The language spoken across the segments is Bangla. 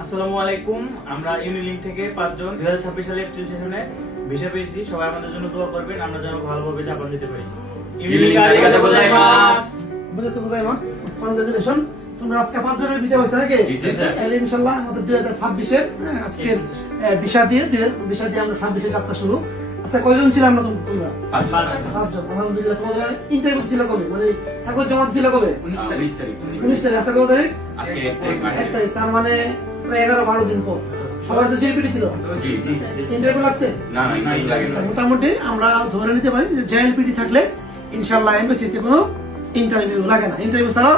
আসসালামু আলাইকুম। আমরা ইউনিলিংক থেকে 5 জন 2026 সালে এপ্রিল সেশনে ভিসা পেয়েছি। সবাই আমাদের জন্য দোয়া করবেন, আমরা যেন ভালোভাবে জাপান যেতে পারি। ইউনিলিংক আরিগাতো গোজাইমাসু। কংগ্রেচুলেশন, তোমরা আজকে 5 জনের ভিসা হয়েছে নাকি? তাহলে ইনশাআল্লাহ আমাদের 2026 এর আজকে ভিসা দিয়ে আমরা 26 এ যাত্রা শুরু। আচ্ছা, কয়জন ছিল আমরা তোমরা? 5 জন। আলহামদুলিল্লাহ। তোমাদের ইন্টারভিউ ছিল কবে? মানে কাগজ জমা ছিল কবে? 19 তারিখ। 19 তারিখ। আচ্ছা, কত তারিখ? আজকে 1 তারিখ। তার মানে প্রায় 11-12 দিন পর। সবাই তো জেলপিটি ছিল? জি জি। ইন্টারভিউ লাগছে? না লাগে না। মোটামুটি আমরা ধরে নিতে পারি যে জেএলপিটি থাকলে ইনশাআল্লাহ এমবাসিতে কোনো ইন্টারভিউ লাগে না। ইন্টারভিউ ছাড়া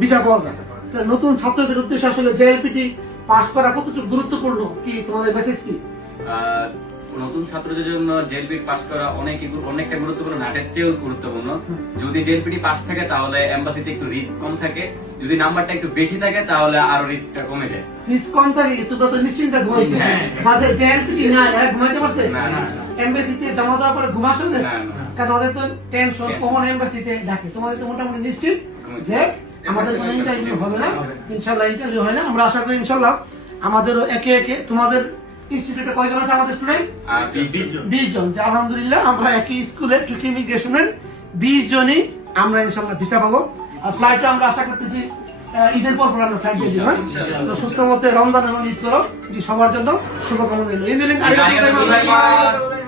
ভিসা পাওয়া যায়। তাহলে নতুন ছাত্রদের উদ্দেশ্যে আসলে জেএলপিটি পাস করা কতটুকু গুরুত্বপূর্ণ, কি তোমাদের মেসেজ কি? নতুন ছাত্রদের জন্য জেএলপিটি পাস করা অনেকটা গুরুত্বপূর্ণ, নাটের চেয়েও গুরুত্বপূর্ণ। যদি জেএলপিটি পাস থাকে তাহলে এমবাসিতে একটু রিস্ক কম থাকে, যদি নাম্বারটা একটু বেশি থাকে তাহলে আরো রিস্কটা কমে যায়। রিস্ক কম থাকে, তোমরা তো নিশ্চিন্তে ঘুমাইছো। যাদের জেএলপিটি নাই এরা ঘুমাইতে পারছে? না। এমবাসিতে জমা দেওয়ার পরে ঘুমাসো না? না। কারণ ওদের তো টেনশন কখন এমবাসিতে ডাকে। তোমাদের তো মোটামুটি নিশ্চিত যে আমাদের কোনো ইন্টারভিউ হবে না। ইনশাআল্লাহ ইন্টারভিউ হয় না। আমরা আশা করি ইনশাআল্লাহ আমাদেরও একে একে তোমাদের ইনস্টিটিউটে কয়জন আছে আমাদের স্টুডেন্ট? 20 জন। যে আলহামদুলিল্লাহ আমরা একই স্কুলে টুকি ইমিগ্রেশনের 20 জনই আমরা ইনশাআল্লাহ ভিসা পাবো। আর ফ্লাইটটা আমরা আশা করতেছি ঈদের পর আমরা ফ্লাইট দিয়ে দিব। তো সুস্থ মতে রমজান এবং ঈদ করো, সবার জন্য শুভকামনা রইল। ইউনিলিংক আরিগাতো গোজাইমাসু।